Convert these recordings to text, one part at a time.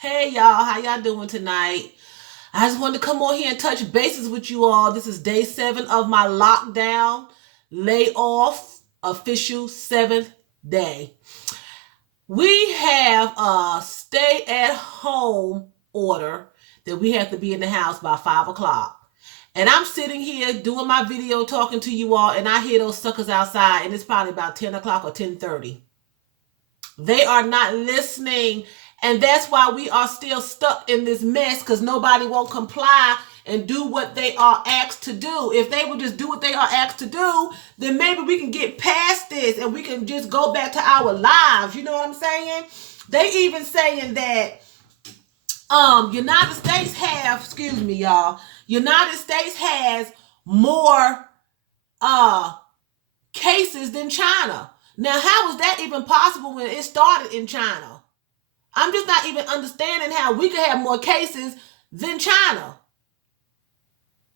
Hey y'all, how y'all doing tonight? I just wanted to come on here and touch bases with you all. This is day 7 of my lockdown, layoff, official 7th day. We have a stay at home order that we have to be in the house by 5 o'clock. And I'm sitting here doing my video talking to you all, and I hear those suckers outside, and it's probably about 10 o'clock or 10:30. They are not listening. And that's why we are still stuck in this mess, because nobody won't comply and do what they are asked to do. If they would just do what they are asked to do, then maybe we can get past this and we can just go back to our lives. You know what I'm saying? They even saying that United States have, excuse me, y'all, United States has more cases than China. Now, how was that even possible when it started in China? I'm just not even understanding how we could have more cases than China.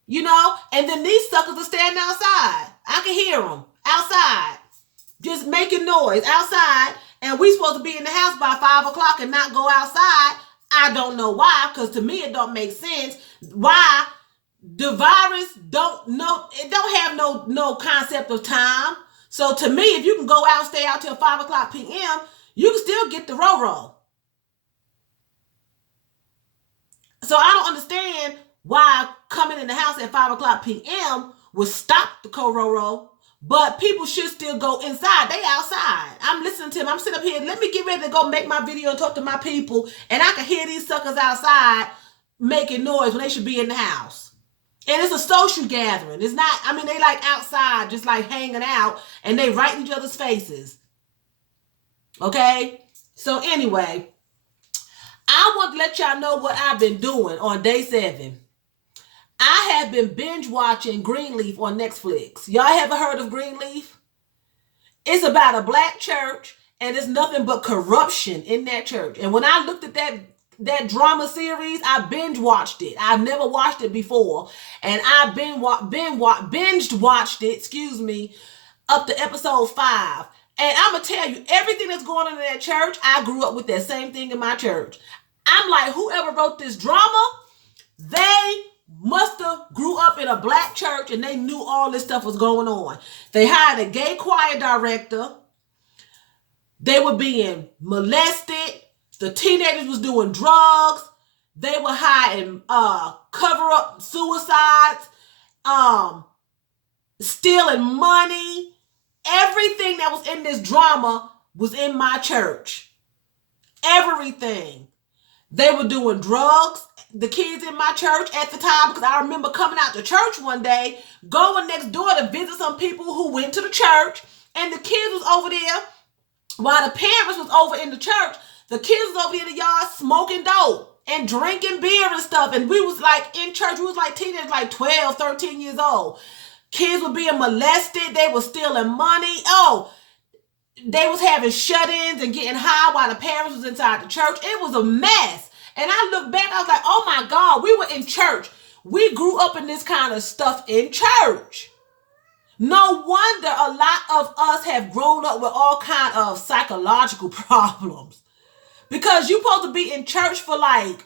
You know? And then these suckers are standing outside. I can hear them outside, just making noise outside. And we supposed to be in the house by 5 o'clock and not go outside. I don't know why, because to me it don't make sense. Why the virus don't know, it don't have no concept of time. So to me, if you can go out, stay out till 5 o'clock p.m., you can still get the roll. So I don't understand why coming in the house at 5 o'clock p.m. would stop the co-roll, but people should still go inside. They outside. I'm listening to them. I'm sitting up here. Let me get ready to go make my video and talk to my people, and I can hear these suckers outside making noise when they should be in the house. And it's a social gathering. It's not, I mean, they like outside, just like hanging out, and they right in each other's faces. Okay? So anyway, I want to let y'all know what I've been doing on day 7. I have been binge watching Greenleaf on Netflix. Y'all ever heard of Greenleaf? It's about a black church, and it's nothing but corruption in that church. And when I looked at that drama series, I binge watched it. I've never watched it before, and I binged watched it, up to episode 5. And I'm gonna tell you, everything that's going on in that church, I grew up with that same thing in my church. I'm like, whoever wrote this drama, they must have grew up in a black church and they knew all this stuff was going on. They hired a gay choir director. They were being molested. The teenagers was doing drugs. They were hiding, cover up suicides, stealing money. Everything that was in this drama was in my church. Everything. They were doing drugs, the kids in my church at the time, because I remember coming out to church one day, going next door to visit some people who went to the church, and the kids was over there while the parents was over in the church. The kids was over in the yard smoking dope and drinking beer and stuff. And we was like in church. We was like teenagers, like 12, 13 years old. Kids were being molested. They were stealing money. Oh, they was having shut-ins and getting high while the parents was inside the church. It was a mess. And I look back, I was like, oh my God, we were in church. We grew up in this kind of stuff in church. No wonder a lot of us have grown up with all kind of psychological problems. Because you're supposed to be in church for like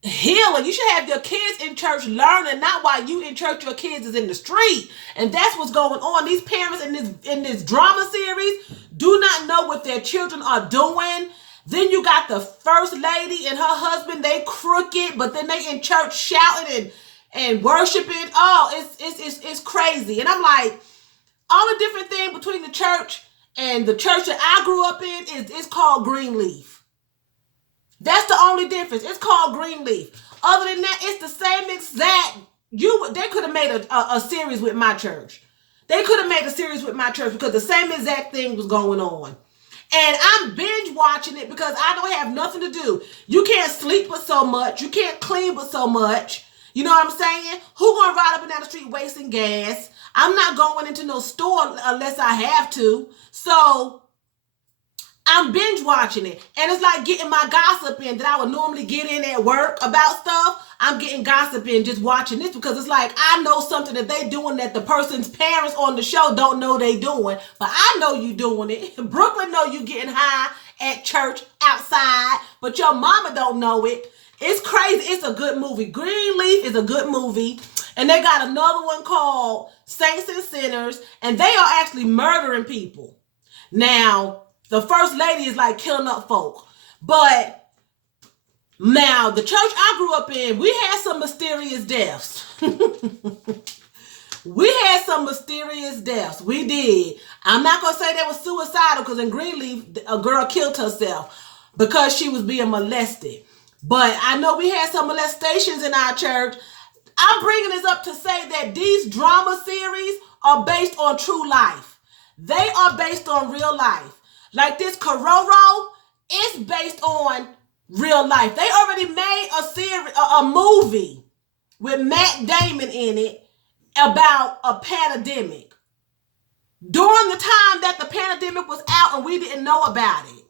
healing. You should have your kids in church learning, not while you in church, your kids is in the street. And that's what's going on. These parents in this drama series do not know what their children are doing. Then you got the first lady and her husband, they crooked, but then they in church shouting and worshiping. Oh, it's crazy. And I'm like, all the different thing between the church and the church that I grew up in is called Greenleaf. That's the only difference. It's called Greenleaf. Other than that, it's the same exact. They could have made a series with my church. They could have made a series with my church because the same exact thing was going on. And I'm binge watching it because I don't have nothing to do. You can't sleep but so much. You can't clean but so much. You know what I'm saying? Who gonna ride up and down the street wasting gas? I'm not going into no store unless I have to. So I'm binge watching it. And it's like getting my gossip in that I would normally get in at work about stuff. I'm getting gossip in just watching this because it's like I know something that they doing that the person's parents on the show don't know they doing. But I know you doing it. Brooklyn know you getting high at church outside, but your mama don't know it. It's crazy. It's a good movie. Greenleaf is a good movie. And they got another one called Saints and Sinners, and they are actually murdering people. Now, the first lady is like killing up folk. But now, the church I grew up in, we had some mysterious deaths. We had some mysterious deaths. We did. I'm not going to say they were suicidal, because in Greenleaf, a girl killed herself because she was being molested. But I know we had some molestations in our church. I'm bringing this up to say that these drama series are based on true life. They are based on real life. Like this Kororo, it's based on real life. They already made a movie with Matt Damon in it about a pandemic. During the time that the pandemic was out and we didn't know about it.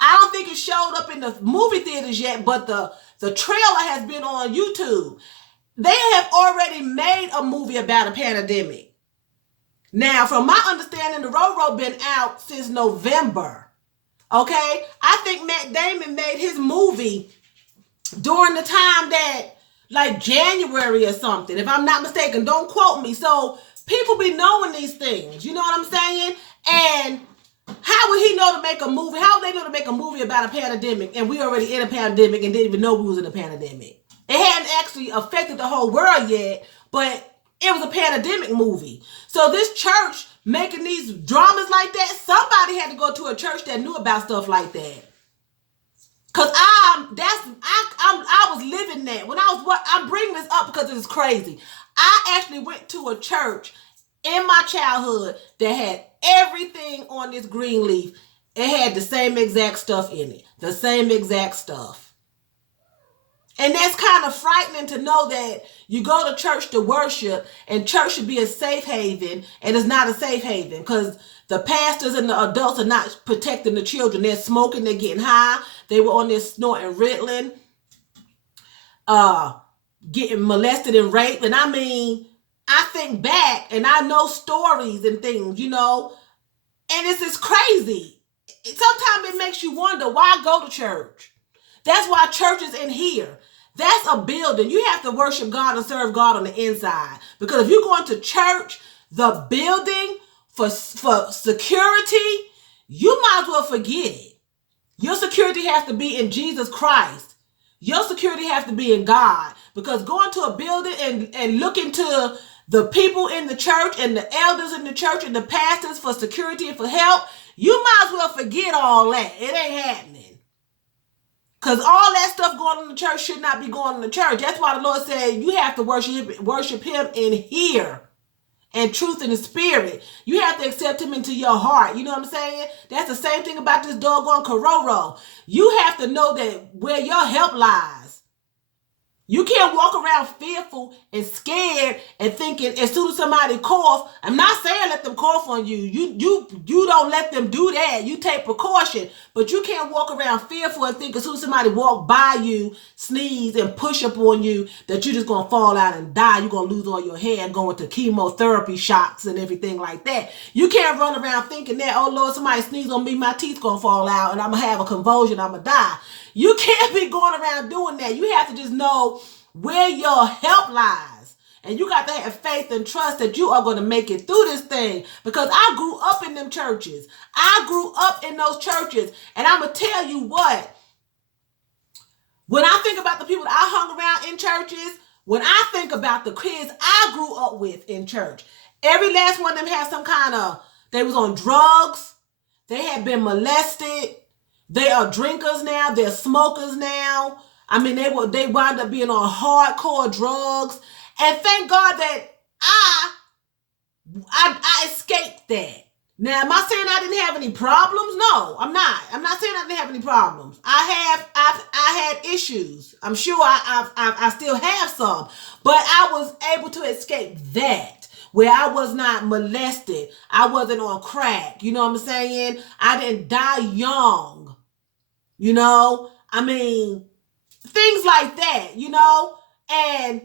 I don't think it showed up in the movie theaters yet, but the trailer has been on YouTube. They have already made a movie about a pandemic. Now, from my understanding, the Roro been out since November. Okay? I think Matt Damon made his movie during the time that, like January or something, if I'm not mistaken. Don't quote me. So, people be knowing these things. You know what I'm saying? And how would he know to make a movie? How would they know to make a movie about a pandemic and we already in a pandemic and didn't even know we was in a pandemic? It hadn't actually affected the whole world yet, but it was a pandemic movie. So this church making these dramas like that, somebody had to go to a church that knew about stuff like that. Cause I was living that. I'm bringing this up because it's crazy. I actually went to a church in my childhood that had everything on this Greenleaf. It had the same exact stuff in it. The same exact stuff. And that's kind of frightening to know that you go to church to worship and church should be a safe haven, and it's not a safe haven because the pastors and the adults are not protecting the children. They're smoking, they're getting high. They were on there snorting Ritalin, getting molested and raped. And I mean, I think back and I know stories and things, you know, and it's just crazy. Sometimes it makes you wonder, why go to church? That's why church is in here. That's a building. You have to worship God and serve God on the inside. Because if you're going to church, the building for security, you might as well forget it. Your security has to be in Jesus Christ. Your security has to be in God. Because going to a building and looking to the people in the church and the elders in the church and the pastors for security and for help, you might as well forget all that. It ain't happening. Because all that stuff going on in the church should not be going on in the church. That's why the Lord said you have to worship him in here. And truth in the spirit. You have to accept him into your heart. You know what I'm saying? That's the same thing about this doggone Kororo. You have to know that where your help lies. You can't walk around fearful and scared and thinking as soon as somebody coughs, I'm not saying let them cough on you. You don't let them do that. You take precaution. But you can't walk around fearful and think as soon as somebody walk by you, sneeze and push up on you, that you're just going to fall out and die. You're going to lose all your hair and go into chemotherapy shots and everything like that. You can't run around thinking that, oh Lord, somebody sneeze on me, my teeth going to fall out and I'm going to have a convulsion, I'm going to die. You can't be going around doing that. You have to just know where your help lies. And you got to have faith and trust that you are going to make it through this thing. Because I grew up in them churches. I grew up in those churches. And I'm going to tell you what. When I think about the people that I hung around in churches, when I think about the kids I grew up with in church, every last one of them had some kind of, they was on drugs. They had been molested. They are drinkers now. They're smokers now. I mean, they wound up being on hardcore drugs. And thank God that I escaped that. Now, am I saying I didn't have any problems? No, I'm not. I'm not saying I didn't have any problems. I had issues. I'm sure I still have some. But I was able to escape that. Where I was not molested. I wasn't on crack. You know what I'm saying? I didn't die young. You know? I mean, things like that, you know? And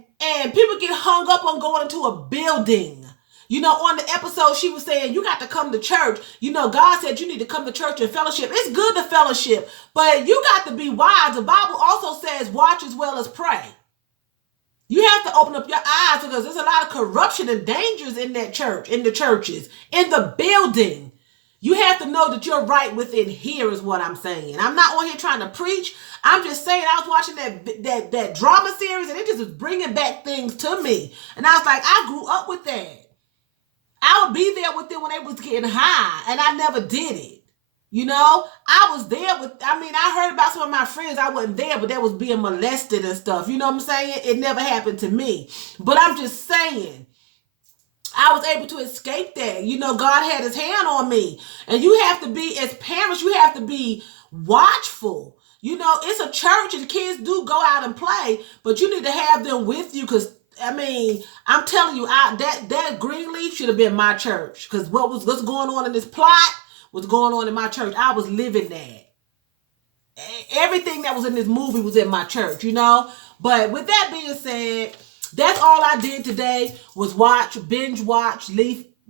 people get hung up on going into a building. You know, on the episode, she was saying, you got to come to church. You know, God said you need to come to church and fellowship. It's good to fellowship, but you got to be wise. The Bible also says, watch as well as pray. You have to open up your eyes because there's a lot of corruption and dangers in that church, in the churches, in the building. You have to know that you're right within here is what I'm saying. I'm not on here trying to preach. I'm just saying I was watching that drama series and it just was bringing back things to me. And I was like, I grew up with that. I would be there with them when they was getting high and I never did it. You know, I was there with, I heard about some of my friends. I wasn't there, but they was being molested and stuff. You know what I'm saying? It never happened to me. But I'm just saying, I was able to escape that. You know, God had his hand on me. And you have to be, as parents, you have to be watchful. You know, it's a church and kids do go out and play, but you need to have them with you because, I'm telling you, that Greenleaf should have been my church because what's going on in this plot was going on in my church. I was living that. Everything that was in this movie was in my church, you know? But with that being said, that's all I did today was binge watch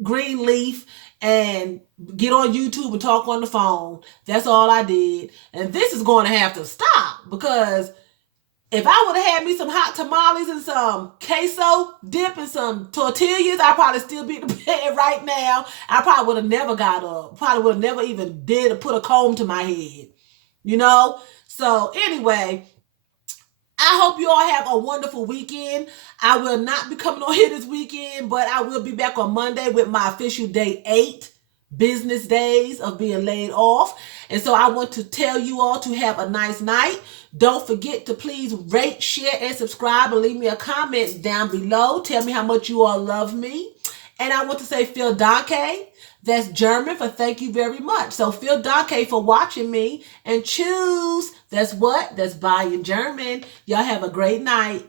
Greenleaf and get on YouTube and talk on the phone. That's all I did. And this is going to have to stop because if I would have had me some hot tamales and some queso dip and some tortillas, I'd probably still be in the bed right now. I probably would have never got up. Probably would have never even put a comb to my head. You know? So anyway, I hope you all have a wonderful weekend. I will not be coming on here this weekend, but I will be back on Monday with my official day 8 business days of being laid off. And so I want to tell you all to have a nice night. Don't forget to please rate, share, and subscribe and leave me a comment down below. Tell me how much you all love me. And I want to say vielen Dank. That's German for thank you very much. So vielen Dank for watching me and choose. That's what? That's bye in German. Y'all have a great night.